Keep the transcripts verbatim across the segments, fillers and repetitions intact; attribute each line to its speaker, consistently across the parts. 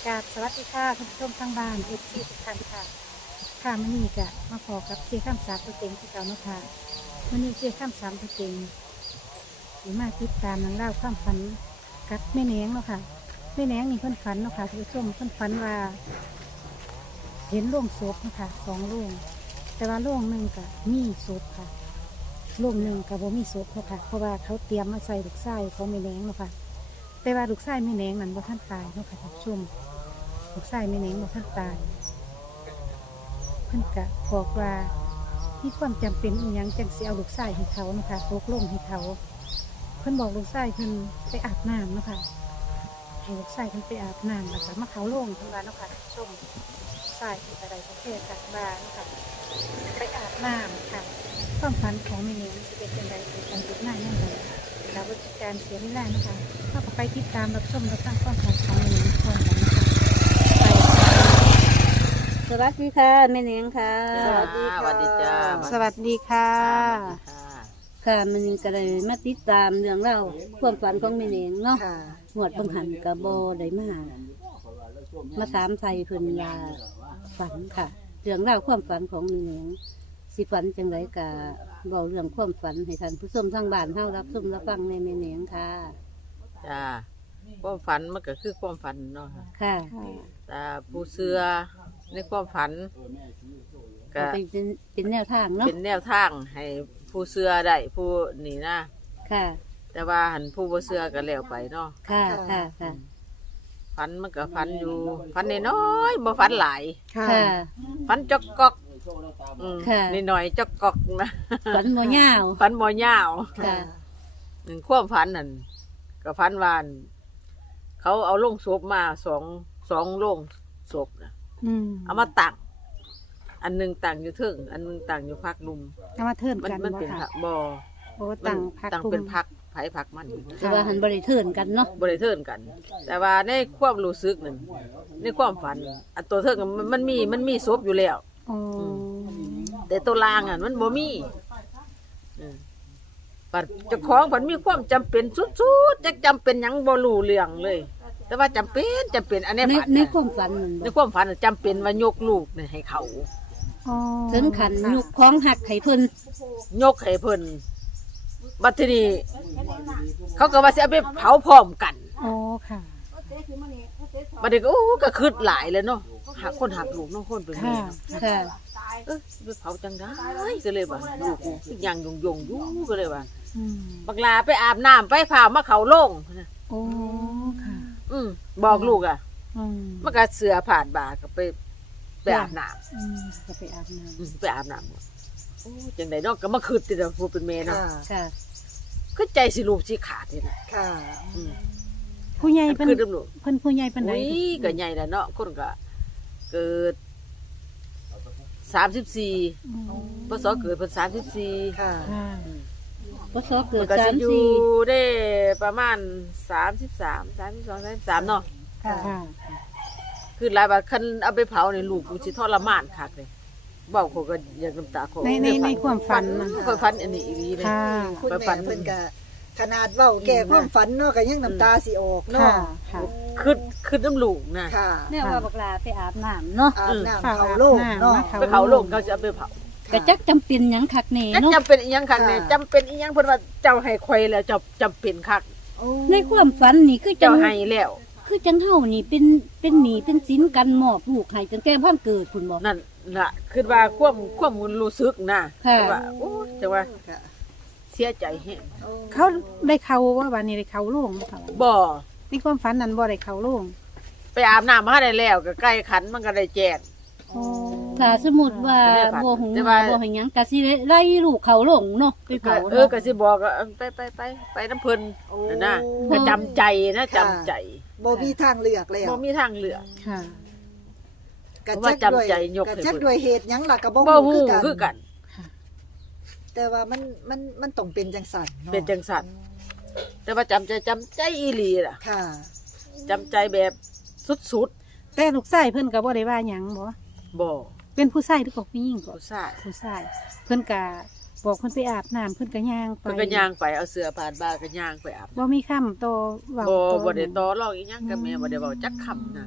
Speaker 1: กราบสวัสดีค่ะท่านผู้ชมทางบ้านเอฟซีทุกท่านค่ะค่ะมื่อนี้ก็มาพอกับเจ้ข้ามสามตัวเต็งที่เก่าเนาะค่ะมื่อนี้เจ้ข้ามสามตัวเต็งหรือมาติดตามนังเล่าความฝันกับแม่แหนงเนาะค่ะแม่แหนงนี่เพิ่นฝันเนาะค่ะท่านผู้ชมเพิ่นฝันว่า เห็นโล่งศพเนาะค่ะสองโล่งแต่ว่าโล่งหนึ่งก็มีศพค่ะโล่งหนึ่งก็บ่มีศพเนาะค่ะเพราะว่าเขาเตรียมมาใส่ลูกไส้ของแม่แหนงเนาะค่ะแต่ว่าลูกไส้แม่แหนงนั้นบ่ทันตายเนาะค่ะท่านผู้ชมลูกไส้แม่แหนงบ่ทันตายเพิ่นก็บอกว่ามีความจำเป็นอีหยังจังสิเอาลูกไส้ให้เขาเนาะค่ะตกลงให้เขาเพิ่นบอกลูกไส้เพิ่นไปอาบน้ำเนาะค่ะให้ลูกไส้เพิ่นไปอาบน้ำแล้วก็มาเขาโล่งเพิ่นว่าเนาะค่ะท่านผู้ชมไส้เป็นอะไรประเภทจากบ้านเนาะค่ะไปอาบน้ำค่ะความฝันของแม่แหนงจะเป็นจังไดเป็นการติดหน้าอย่างไรแล้ววิธีการเสียเวลานะคะเข้าไปติดตามรับชมรับฟังความฝันของแม่แหนงพร้อมกันนะคะไปสวัสดีค่ะแม่แหนงค่ะ
Speaker 2: สวัสดีค่ะสวัสดีจ้า
Speaker 1: สวัสดีค่ะ
Speaker 3: ค่ะมันนี้ก็เลยมาติดตามเรื่องเล่าความฝันของแม่เองเนาะ
Speaker 2: ค่ะ
Speaker 3: หมวดบังหันกับโบได้มามาถามไทยเพิ่นว่าฝันค่ะ เรื่องเล่าความฝันของแม่เองสิฝันจังไรกะบอกเรื่องความฝันให้ท่านผู้ชมทางบ้านเฮารับชมรับฟังในแม่เองค่ะ
Speaker 2: จ้าความฝันมันก็คือความฝันเนาะค่ะ
Speaker 3: ค่ะ
Speaker 2: แต่ผู้เสือในความฝันก็
Speaker 3: เอาไปเป็นเป็นแนวทางเนาะ
Speaker 2: เป็นแนวทางให้ผู้เสือได้ผู้นี่นะ
Speaker 3: ค่ะ
Speaker 2: แต่ว่าหันผู้บ่เสือก็แล้วไปเนาะ
Speaker 3: ค่ะค่ะค่ะ
Speaker 2: ฝันมันก็ฝันอยู่ฝันน้อยๆบ่ฝันหลาย
Speaker 1: ค่ะ
Speaker 3: ค่ะ
Speaker 2: ฝันจอกกอกอืม
Speaker 3: ค่ะ
Speaker 2: นิดหน่อยจอกกอกนะ
Speaker 3: ฝันโมยาว
Speaker 2: ฝันบ่ยาว
Speaker 3: ค่ะ
Speaker 2: หนึ่งความฝันนั่นก็ฝันวาอั่นเขาเอาโลงศพมาสองสองโลงศพนะ
Speaker 1: อืม
Speaker 2: เอามาตั้งอันหนึ่งตั้งอยู่เทึ่งอันหนึ่งตั้งอยู่พักลุม
Speaker 1: เอามาเทิร์น
Speaker 2: มัน
Speaker 1: กัน
Speaker 2: มัน
Speaker 1: บ่
Speaker 2: เป็น
Speaker 1: ค่ะ
Speaker 2: ผักบ่อ
Speaker 1: โอ้ตั้งพัก
Speaker 2: ตั้ง
Speaker 1: คุ
Speaker 2: เป็น
Speaker 1: ม
Speaker 2: พักไผพักมัน
Speaker 3: แต่ว่าหันบริเทิร์นกันเนาะ
Speaker 2: บริเทิร์นกัน แต่ว่าในความรู้สึกนั่นในความฝันอันตัวเทิงมันมันมีมันมีศพอยู่แล้ว
Speaker 1: โอ้
Speaker 2: แต่ตัวลางอ่ะมันบ่มีอืมปัดเจ้าของปัดมีความจำเป็นสุดๆจะจำเป็นหยังบ่รู้เรื่องเลย แต่ว่าจำเป็นจำเป็นอันนี้
Speaker 3: ใน
Speaker 2: ฝัน
Speaker 3: ใน
Speaker 2: น่ะ
Speaker 3: ความฝันนั่น
Speaker 2: ใน
Speaker 3: บ่
Speaker 2: ความฝันน่ะจำเป็นว่ายกลูกเนี่ยให้เขา
Speaker 1: อ๋อ
Speaker 3: ถึงขันยุกของหักไข่เพิ่น
Speaker 2: ยกให้เพิ่นบัดทีนี้เขาก็ว่าสิเอาไปเผาพร้อมกัน
Speaker 1: โอ้ค่ะ
Speaker 2: บัดนี้ก็โอ้ก็คืดหลายเลยเนาะหาคนหักลูกเนาะคนเป็นแม่
Speaker 1: ค่ะ
Speaker 2: เนาะ
Speaker 3: ค่ะ
Speaker 2: เอ้ยไปเผาจังได้ก็เลยว่าลูกกูคือยังยงยงๆอยู่ก็เลยว่า
Speaker 1: อืม
Speaker 2: บักลาไปอาบน้ำไปพามาเขาโล่ง
Speaker 1: โอ้ค่ะ
Speaker 2: อืมบอกลูกอ่ะ
Speaker 1: อืม
Speaker 2: มันก็เสือผ่านบ่าก็ไปไปอาบน้
Speaker 1: อืมจะไปอาบน้
Speaker 2: ำอืมไปอาบน้ำโอ้จังไดเนาะก็มาคืดติดผู้เป็นแม่เนาะ
Speaker 4: ค่ะ
Speaker 3: ค่ะ
Speaker 2: คือใจสิลูกสิขาดนี่แหละ
Speaker 4: ค่ะ
Speaker 2: อืม
Speaker 1: ำผู้ใหญ่เป็น
Speaker 2: คือดำลูก
Speaker 1: เพิ่นผู้ใหญ่เป็นไหน
Speaker 2: อุ้ยก็ใหญ่แล้วเนาะคนก็เกิดสามสิบสี่พศเกิดเพิ่นสามสิบสี่
Speaker 4: ค่ะ
Speaker 1: ค่ะ
Speaker 3: พศเกิ
Speaker 2: มั
Speaker 3: ด
Speaker 2: นก็
Speaker 3: สา
Speaker 2: สิ
Speaker 3: ม
Speaker 2: อยู่
Speaker 3: สี่
Speaker 2: ได้ประมาณสามสิบสามสามสิบสองสามสิบสามเนาะ
Speaker 4: ค่ะ
Speaker 1: ค่ะ
Speaker 2: คือหลายบาทคันเอาไปเผาในลูกกูสิทรมานคักเลยเบ้าเขาก็อยากน้ำตาเขา
Speaker 1: ในในในความฝันนะ
Speaker 2: ค่อยฝันอันนี้อีหลีเลย
Speaker 1: ค่ะ
Speaker 4: คุณ
Speaker 2: ไป
Speaker 4: แม่
Speaker 2: ฝัน
Speaker 4: เพิ่นก็ขนาดเว้าแก่ความฝันเนาะก็ยังน้ำตาสิออก
Speaker 1: ค่ะ
Speaker 4: เนาะ
Speaker 1: ค่ะ
Speaker 2: คือคือน้ำลูกนะ
Speaker 4: ค่ะ
Speaker 3: แน่ว่าบักลาไปอาบน้ำเนาะ
Speaker 4: อาบ
Speaker 2: อืม
Speaker 4: น้ำเขาโลกเนาะ
Speaker 2: ไปเผาโลกเขาจะเอาไปเผา
Speaker 3: ก็จักจำเป็นหยังคักแน่
Speaker 2: จัก
Speaker 3: เนาะ
Speaker 2: จำเป็นอีหยังคักเนี่ยจำเป็นอีหยังเพิ่นว่าเจ้าให้คอยแล้วเจ้าจำเป็นคัก
Speaker 4: โอ้
Speaker 3: ในความฝันนี่คือจั
Speaker 2: เจ้าง ให้แล้ว
Speaker 3: คือจังเฮานี่เป็นเป็นหนี้เป็นสินกันมอบลูกให้ตั้งแต่ความเกิดพุ่นบ่
Speaker 2: นั่นล่ะคือว่าความความรู้สึกนะ
Speaker 3: ค่ะ
Speaker 2: คือว่าโอ้จังว่า
Speaker 4: ค่ะ
Speaker 2: เสียใจแฮง
Speaker 4: โอ้
Speaker 1: เขาได้เขาว่าวันนี้ได้เขาโล่งบ่ค่ะ
Speaker 2: บ่
Speaker 1: ในความฝันนั้นบ่ได้เขาโล่ง
Speaker 2: ไปอาบน้ำมาได้แล้วก็ใกล้ขันมันก็ได้แจก
Speaker 1: โอ้
Speaker 3: ถ้าสมมุติว่า
Speaker 2: แต่เนี่ยฝัน
Speaker 3: บ่หู
Speaker 2: แต่ว่า
Speaker 3: บ่ให้หยังก็สิได้ไล่ลูกเขาลงเนาะไป
Speaker 2: ก็
Speaker 3: เผา
Speaker 2: เออ
Speaker 3: เนาะ
Speaker 2: ก็สิบอกว่าเออไปไปไปไปน้ำเพิ่น
Speaker 4: โอ้
Speaker 2: นั่นนะก็จำใจนะจำใจ
Speaker 4: บ่มีทางเลือกแล้ว
Speaker 2: บ่มีทางเลือก
Speaker 1: ค่ะ
Speaker 4: กะ
Speaker 2: ว่า
Speaker 4: จักด้วย
Speaker 2: จำใจยกให้
Speaker 4: กะจัก
Speaker 2: เพิ่น
Speaker 4: ด้วยเหตุหยังล่ะก็บ่
Speaker 2: บ่
Speaker 4: ฮู้
Speaker 2: ฮู้
Speaker 4: คือ
Speaker 2: คือ
Speaker 4: กั
Speaker 2: กัน น
Speaker 4: แต่ว่ามันมันมันต้องเป็นจังซั่นเนาะ
Speaker 2: เป็นจังสันแต่ว่าจำใจจำใจอีหลีล่ะ
Speaker 4: ค่ะ
Speaker 2: จำใจแบบสุด
Speaker 1: แต่ลูกชายเพิ่นก็บ่ได้ว่าหยังบ่
Speaker 2: ๆบ่
Speaker 1: เป็นผู้ชายหรือผู้หญิงก็
Speaker 2: ผู้ชาย
Speaker 1: ผู้ชายเพิ่นก็บอกเพิ่นไปอาบน้ำเพิ่นก็ย่างไป
Speaker 2: เพิ่นก็ย่างไปเอาเสื้อผ่านบ้านก็ย่างไปอาบ
Speaker 1: บ่มีคำโตเว้า
Speaker 2: บ่
Speaker 1: โต
Speaker 2: บ่ได้ต่อรองอีหยังกับแม่บ่ได้เว้าจักคำนะ
Speaker 1: ค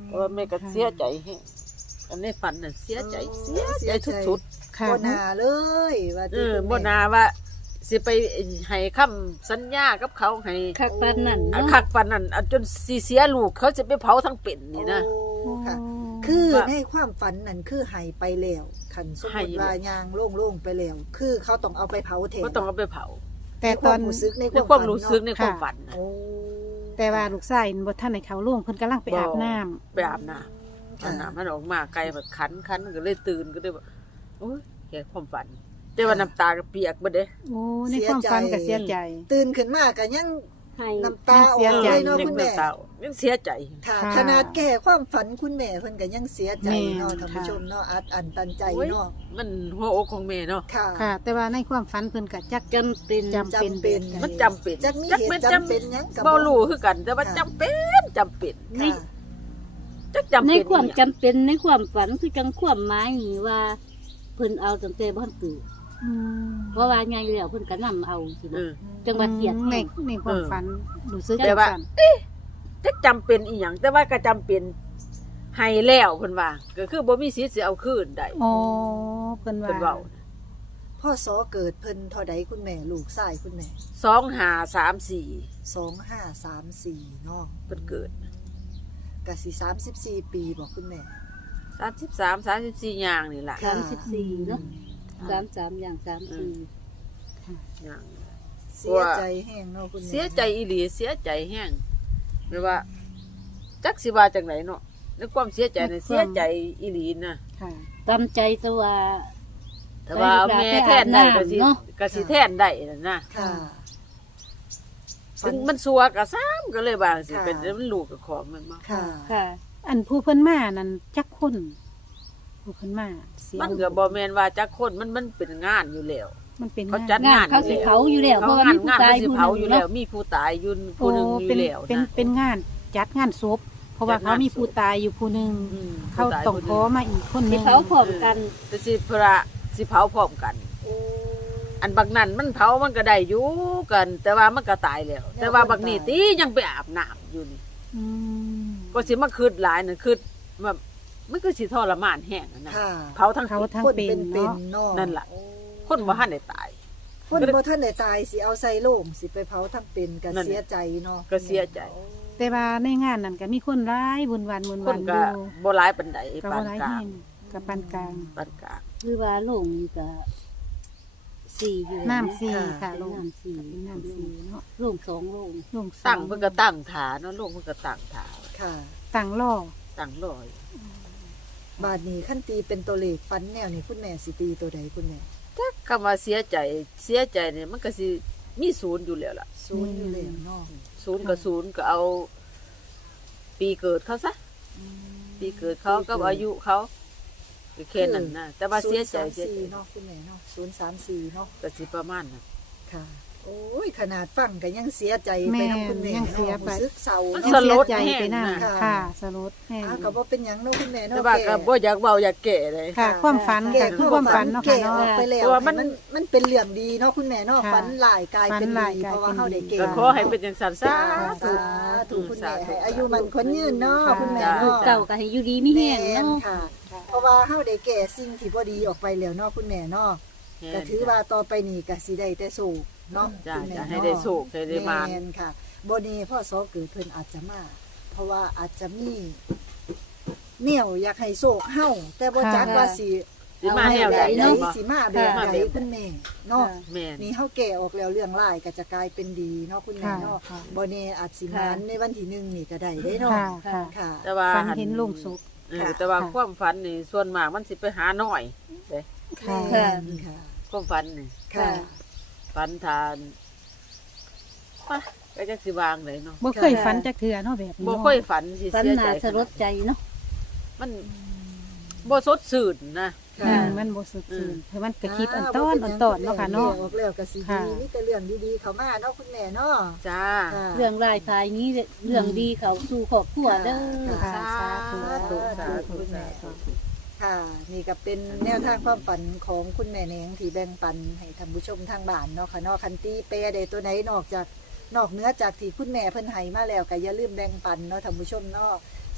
Speaker 2: เพราะว่าแม่ก็เสียใจแฮงอันในฝันน่ะเสียใจเสียใจสุด
Speaker 1: ค่ะ
Speaker 4: บ่น่าเลยว่า
Speaker 2: ๆเอ
Speaker 4: ที่
Speaker 2: อ
Speaker 4: คุณ
Speaker 2: บ่
Speaker 4: แม่
Speaker 2: น่าว่าสิไปให้คำสัญญากับเขาให้
Speaker 3: คักปานนั้น
Speaker 2: อัน
Speaker 3: เนาะ
Speaker 2: คักปานนั้นอันจนสิเสียลูกเขาจะไปเผาทั้งเป็นนี่นะ
Speaker 4: โอ้ค่ะ คือ
Speaker 2: ว่า
Speaker 4: ในความฝันนั่นคือให้ไปแล้วคันสม
Speaker 2: ให้
Speaker 4: มุติว่ายางโล่งๆไปแล้วคือเขาต้องเอาไปเผาแทน
Speaker 2: ก็ต้องเอาไปเผา
Speaker 1: แต่ตอน
Speaker 4: ในความรู้สึกใน
Speaker 2: ในความรู้สึกใน
Speaker 4: เนาะ
Speaker 2: ความฝันน่ะ
Speaker 4: โอ้
Speaker 1: แต่ว่าลูกชายบ่ทันให้เขาลงเพิ่นกำลังไปอาบน้ำ
Speaker 2: ไปอาบน้ำ
Speaker 4: ค่ะ
Speaker 2: อาบน้ำมันออกมาไกลแบบคันคันก็เลยตื่นก็เลยแบบโอ้ยแกความฝัน แต่ว่าน้ำตาก็เปียกเบ่เด้
Speaker 1: โอ้ในความฝันก็เสียใจ
Speaker 4: ตื่นขึ้นมาก็ยัง
Speaker 3: ให้
Speaker 4: น้ำตาอ
Speaker 1: เสี
Speaker 4: อย ก
Speaker 1: ใจ
Speaker 4: เลยเนาะ
Speaker 2: ยัง
Speaker 4: คุณ
Speaker 2: เดื
Speaker 4: แม่
Speaker 2: อดเตายังเสียใจ
Speaker 4: ค่ะ
Speaker 1: ค่ะ
Speaker 4: ขนาดแก่ความฝันคุณแม่เพิ่นก็ยังเสียใจเนาะ
Speaker 1: แม่
Speaker 4: ท่านผู้
Speaker 1: ค่ะ
Speaker 4: ชมเนาะอัดอันตันใจ
Speaker 2: โอ้ย
Speaker 4: เนาะ
Speaker 2: มันหัวอกของแม่เนาะ
Speaker 4: ค่ะ
Speaker 1: ค่ะ แต่ว่าในความฝันเพิ่นก็จัก
Speaker 3: จำเป็น
Speaker 1: จำเป็น
Speaker 4: จำเป็น
Speaker 1: แบบใด
Speaker 2: มันจำเป็น
Speaker 4: จักมี
Speaker 2: จัก
Speaker 4: เห
Speaker 2: แม่
Speaker 4: ตุ
Speaker 2: จำ
Speaker 4: จำเป็นหยังก็
Speaker 2: บ่รู้คือกัน แต่ว่า
Speaker 4: ค่ะ
Speaker 2: จำเป็นจำเป็น
Speaker 3: ใน
Speaker 4: ค่ะ
Speaker 2: จักจำ
Speaker 3: ใน
Speaker 2: เป็น
Speaker 3: ความ
Speaker 2: อีห
Speaker 3: จำ
Speaker 2: ยัง
Speaker 3: เป็นในความฝันคือจังความหมายนี่ว่าเพิ่นเอาตั้งแต่บ่ทันตื่น
Speaker 1: อืม
Speaker 3: เพราะว่าไงแล้วเพิ่นก็นํเอาสิ
Speaker 2: เอ
Speaker 3: นะ
Speaker 2: อ
Speaker 3: จังว่าเกลียด
Speaker 1: ใน
Speaker 3: แห้ง
Speaker 1: ในความฝันรู้สึก
Speaker 2: แต่ว่า
Speaker 1: จังซั่น
Speaker 2: จักจำเป็นอีหยังแต่ว่าก็จำเป็นให้แล้วเพิ่นว่า ก็คือบ่มีสิทธิ์สิเอาคืนได้
Speaker 1: อ๋อเพิ่น
Speaker 2: เพิ่น
Speaker 1: ว่า
Speaker 2: เว้า
Speaker 4: พ่อสอเกิดเพิ่นเท่าใดคุณแม่ลูกชายคุณแม่
Speaker 2: สองห้าสามสี่
Speaker 4: สองห้าสามสี่เนาะ
Speaker 2: เพิ่นเกิด
Speaker 4: ก็สิสามสิบสี่ปีบอกคุณแม่
Speaker 2: สามสิบสาม สามสิบสี่อย่างนี่ล่ะ
Speaker 4: ค่ะ
Speaker 3: สามสิบสี่เนาะสามสามอย่างสามสี่
Speaker 2: อย่าง
Speaker 4: เสียใจแห้งเนาะคุณแม่
Speaker 2: เสียใจอีหลีเสียใจแห้งแม่ว่า จักสิว่าจังไหนเนาะในความเสียใจน่ะเสียใจอีหลีนะ
Speaker 1: ค่ะ
Speaker 3: ตามใจตัวว่า
Speaker 2: แต่ว่าเอาแม่แทนได้ก็สิ
Speaker 3: เนาะ
Speaker 2: ก็สิแทนได้นั่นนะ
Speaker 4: ค่ะ
Speaker 2: ถึงมันสัวก็ซ้ำก็เลยบางสิ
Speaker 4: ค่ะ
Speaker 2: เป็นมันลูกกับของมันมา
Speaker 4: ค่ะ
Speaker 3: ค่ะ
Speaker 1: อันผู้เพิ่นมานั่นจักคนผู้เพิ่นมาเสีย
Speaker 2: มันก็บ่แม่นว่าจักคนมันมันเป็นงานอยู่แล้ว
Speaker 1: มันเป็น
Speaker 2: เขาจัด
Speaker 3: งานเขาสิเผาอยู่แล้วเพราะว่ามีผู้ตาย
Speaker 2: เข
Speaker 3: ผู้
Speaker 2: งาน
Speaker 3: ห
Speaker 2: เขาสิ
Speaker 3: นึง
Speaker 2: เผาอยู่แล้ว
Speaker 3: เนาะ
Speaker 2: มีผู้ตายอยู่
Speaker 1: โอ้
Speaker 2: ผู้หนึงอ
Speaker 1: เป็
Speaker 2: ยู่
Speaker 1: น
Speaker 2: แล้ว
Speaker 1: เป็น
Speaker 2: นะ
Speaker 1: เป็นงานจัดงานศพเพราะว่า
Speaker 2: จัดงาน
Speaker 1: เขามีผู้ตายอยู่ผู้หนึง
Speaker 2: อืม
Speaker 1: เขา
Speaker 2: ผู้ย
Speaker 1: ต้อง
Speaker 2: ผู้ห
Speaker 1: ข
Speaker 2: นึ่
Speaker 1: อมาอีกคนหนึ
Speaker 3: ที่
Speaker 1: ง
Speaker 3: เขาพร้อมกัน
Speaker 2: แต่สิพระสิเผาพร้อมกัน อันบักนั้นมันเผามันก็ได้อยู่กัน แต่ว่ามันก็ตายแล้ว แต่ว่าบักนี้ติยังไปอาบน้ำอยู่นี่
Speaker 1: อืม
Speaker 2: ก็สิมาคืดหลายนั่นคือแบบมันก็สิทรมานแห้งอะนะ
Speaker 4: ค่ะ
Speaker 2: เผาทั้ง
Speaker 1: เขา
Speaker 2: เป็น
Speaker 1: ทั้ง
Speaker 4: คน
Speaker 1: เป็
Speaker 4: เป็น นเป็
Speaker 1: เนาะ
Speaker 4: นเนาะ
Speaker 2: นั่นล่ะ
Speaker 4: โอ้
Speaker 2: คนบ่ทันได้ตาย
Speaker 4: คนบ่ท่านได้ตายสิเอาใส่โลงสิไปเผาทั้งเป็นก็
Speaker 2: นั่น
Speaker 4: เสียใจเนาะ
Speaker 2: ก็เสียใจ
Speaker 1: แต่ว่าในงานนั้นก็มีคนร้ายบุญวันบุญ
Speaker 2: ค
Speaker 1: วัน นอ
Speaker 2: ก็
Speaker 1: ยู่
Speaker 2: บ่หลายปานใด
Speaker 1: ก็
Speaker 2: ปา
Speaker 1: บ่
Speaker 2: น
Speaker 1: ร้าย
Speaker 2: กลา
Speaker 1: แห้
Speaker 2: ง
Speaker 1: งกับปานกลาง
Speaker 2: ปานกลาง
Speaker 3: คือว่าโลงนี่ก็สี่อยู่แล้ว
Speaker 1: น้ำซีค่ะ
Speaker 3: เป็น
Speaker 1: ลง
Speaker 3: น้ำสี่
Speaker 1: เป็นน้ำซีเนาะ
Speaker 3: โลงสองโลง
Speaker 1: ลง
Speaker 2: ตั้งเพิ่นก็ตั้งฐานเนาะลูกเพิ่นก็ตั้งฐาน
Speaker 4: ค่ะ
Speaker 1: ตั้งล่อ
Speaker 2: ตั้งรอย
Speaker 4: บาดนี้ขั้นตีเป็นตัวเลขฟันแนวนี่คุณแม่สิตีตัวใดคุณแม่
Speaker 2: จักคำว่าเสียใจเสียใจเนี่ยมันก็สิมีศูนย์อยู่แล้วล่ะ
Speaker 4: ศูนย์อยู่แล้วเนาะ
Speaker 2: ศูนย์กับศูนย์ก็เอา ปีเกิดเขาซะปีเกิดเขากับอายุเขาก็แค่นั้นนะแต่ว่าเสียใจเสียใจ
Speaker 4: ศูนย์สามสี่เนาะคุณแม่เนาะศูนย์สามสี่เนาะ
Speaker 2: ก็สิประมาณนั้น
Speaker 4: ค่ะ โอ้ยขนาดฟังก็ยังเสียใจไป
Speaker 1: แม่
Speaker 4: นํคุณแม่
Speaker 1: ยังเสีย
Speaker 4: เนาะ
Speaker 1: ไป
Speaker 4: รู้สึกเศร้า
Speaker 2: มัน
Speaker 4: เนาะ
Speaker 2: สลด
Speaker 1: ใจ
Speaker 2: แห้ง
Speaker 1: ไปน้
Speaker 2: นะ
Speaker 1: ำค่ะสลดแห้ง
Speaker 4: อ้าวก็บ่เป็นหยังเนาะคุณแม่เนาะ
Speaker 2: แต่ว่าก็
Speaker 4: แก่
Speaker 2: บ่อยากเว้าอยากแก่เลย
Speaker 1: ค่ะ ความฝัน
Speaker 4: แก่
Speaker 1: ค่ะคือความฝันเนาะค่ะ
Speaker 4: แก่อ
Speaker 1: เนาะ
Speaker 4: อกไปแล้ว
Speaker 2: เพราะว่ามัน
Speaker 4: มันมันเป็นเรื่องดีเนาะคุณแม่เนาะ
Speaker 1: ค่ะ
Speaker 4: ฝันหลายกลายเป็น
Speaker 1: ฝันหลาย
Speaker 4: ดี
Speaker 1: กลาย
Speaker 4: เพราะว่า
Speaker 1: เป็น
Speaker 4: เฮาได้
Speaker 1: ดี
Speaker 4: เก่ง
Speaker 2: ก็ขอให้เป็นจังซั่นซะ
Speaker 4: สาธุคุณแม่ให้อายุมันคนยืนเนาะ
Speaker 1: ค่ะ
Speaker 4: คุณแม่
Speaker 3: ลูก
Speaker 4: เนาะ
Speaker 3: เก่าก็ให้อยู่ดีมีแห้ง
Speaker 4: แม่น
Speaker 3: เนาะ
Speaker 4: ค่ะ เพราะว่าเฮาได้แก่สิ่งที่บ่ดีออกไปแล้วเนาะคุณแม่เนาะก็ถือว่าต่อไปนี้ก็สิได้แต่สู้เนาะ
Speaker 2: จ้า
Speaker 4: คุณแม่
Speaker 2: จะ
Speaker 4: เนาะ
Speaker 2: ให้ได้โชคให้ได้มาน
Speaker 4: แม่นค่ะบ่นี้พ่อสอเกิดเพิ่นอาจจะมา เพราะว่าอาจจะมีแนวอยากให้โชคเฮาแต่บ่จักว่าสิ
Speaker 2: สิมาแนวใด
Speaker 4: ใด
Speaker 2: เนาะ
Speaker 4: สิมาแบบใดคุณแม่เนาะ
Speaker 2: แม่น
Speaker 4: นี่เฮาแก่ออกแล้วเรื่องร้ายก็จะกลายเป็นดีเนาะคุณแม่
Speaker 1: ค่ะ
Speaker 4: เนาะ
Speaker 1: ค่ะ
Speaker 4: บ่แน่อาจสิมานในวันที่หนึ่งนี่ก็ได้เด้เนาะ
Speaker 1: ค่ะค่ะ
Speaker 4: ค่ะ
Speaker 2: แต่ว่า
Speaker 1: ฝันเห็นลงศพ
Speaker 2: เออแต่ว่าความฝันนี่ส่วนมากมันสิไปหาน้อยเด้
Speaker 1: ค่ะ
Speaker 4: แม่นค่ะ
Speaker 2: ความฝันนี่
Speaker 4: ค่ะ
Speaker 2: ฝันทานปะก็จักสิวางเลยเนาะ
Speaker 1: บ่เคยฝันจักเทื่อเนาะแบบนี้
Speaker 2: บ่
Speaker 1: เนาะ
Speaker 2: ค่อยฝันสิ
Speaker 3: ฝัน
Speaker 2: เสีย
Speaker 3: ห
Speaker 2: ใจ
Speaker 3: นาสลดใจเนาะ
Speaker 2: มันบ่สดชื่นนะ
Speaker 1: อื
Speaker 4: ค่ะ
Speaker 1: มมันบ่สดชื่น
Speaker 2: อืม
Speaker 1: เพราะมันก็คิดอันต้อนอันตอนเนาะค่ะเนาะ
Speaker 4: ออกแล้วก็สิ
Speaker 1: ค่ะ
Speaker 4: ดีมีแต่เรื่องดีๆเข้ามาเนาะคุณแม่เนาะ
Speaker 2: จ้า
Speaker 4: ค่ะ
Speaker 3: เรื่องรายภายนี้เรื่องดีเขาสู่ครอบครัวเด้อ
Speaker 1: ค่ะสาธุ
Speaker 2: สาธุสาธุ
Speaker 1: คุณแม่
Speaker 2: สาธุ
Speaker 4: ค่ะ นี่ก็เป็นแนวทางความฝันของคุณแม่แหนงที่แบ่งปันให้ท่านผู้ชมทางบ้านเนาะค่ะเนาะคันตีเปได้ตัวไหนนอกจากนอกเหนือจากที่คุณแม่เพิ่นให้มาแล้วก็อย่าลืมแบ่งปันเนาะท่านผู้ชมเนาะ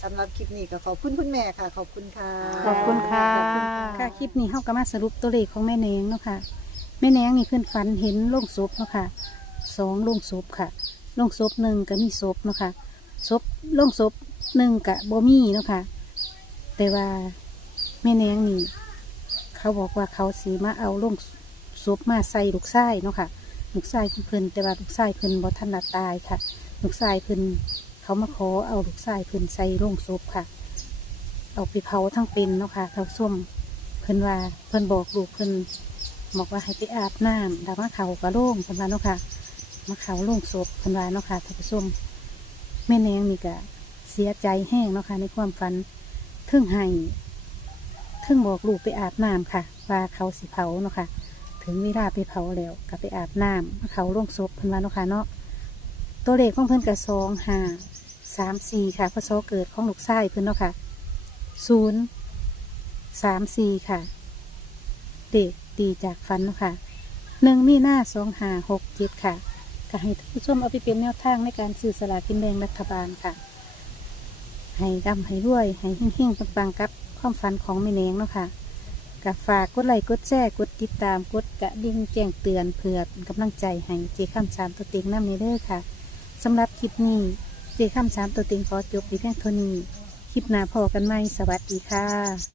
Speaker 4: สำหรับคลิปนี้ก็ขอบคุณคุณแม่ค่ะ ขอบคุณค่ะ
Speaker 1: ขอบคุณค่ะ ค่ะคลิปนี้เฮาก็มาสรุปตัวเลขของแม่แนงเนาะค่ะแม่แนงนี่เพิ่นฝันเห็นโลงศพเนาะค่ะสองโลงศพค่ะโลงศพหนึ่งก็มีศพเนาะค่ะศพโลงศพหนึ่งกะบ่มีเนาะค่ะแต่ว่าแม่แนงนี่เขาบอกว่าเขาสีมาเอาโลงศพมาใส่ลูกไส้เนาะค่ะลูกไส้เพิ่นแต่ว่าลูกไส้เพิ่นบ่ทันละตายค่ะลูกไส้เพิ่นเขามาขอเอาลูกไส้เพิ่นใส่โลงศพค่ะเอาไปเผาทั้งเป็นเนาะค่ะเผาส้ม เพิ่นว่าเพิ่นบอกลูกเพิ่นบอกว่าให้ไปอาบน้ำแล้วมาเขากระโล่งเพิ่นว่าเนาะค่ะมาเขาโล่งศพเพิ่นว่าเนาะค่ะท่านผู้ชมแม่แนงนี่ก็เสียใจแห้งเนาะค่ะในความฝันเทึ่งให้เทึ่งบอกลูกไปอาบน้ำค่ะว่าเขาสิเผาเนาะค่ะถึงเวลาไปเผาแล้วก็ไปอาบน้ำมาเขาโล่งศพเพิ่นว่าเนาะค่ะเนาะตัวเลขของเพิ่นก็สองห้าสามสี่ค่ะพศเกิดของลูกชายเพิ่นเนาะค่ะศูนย์ สามสี่ค่ะเด็กตีจากฟันเนาะค่ะหนึ่งมีหน้าสองหาหกเจ็ดค่ะก็ให้ท่านผู้ชมเอาไปเป็นแนวทางในการซื้อสลากกินแบ่งรัฐบาลค่ะ ให้ดำให้รวยให้เฮงๆปังๆกับความฝันของแม่แนงเนาะค่ะกับฝากกดไลค์กดแชร์กดติดตามกดกระดิ่งแจ้งเตือนเพื่อเป็นกำลังใจให้เจ้าข้ามสามตัวเต็งน้ำในเด้อค่ะสำหรับคลิปนี้เจ้าข้ามสามตัวเต็งขอจบไปเพียงเท่านี้คลิปหน้าพอกันไหมสวัสดีค่ะ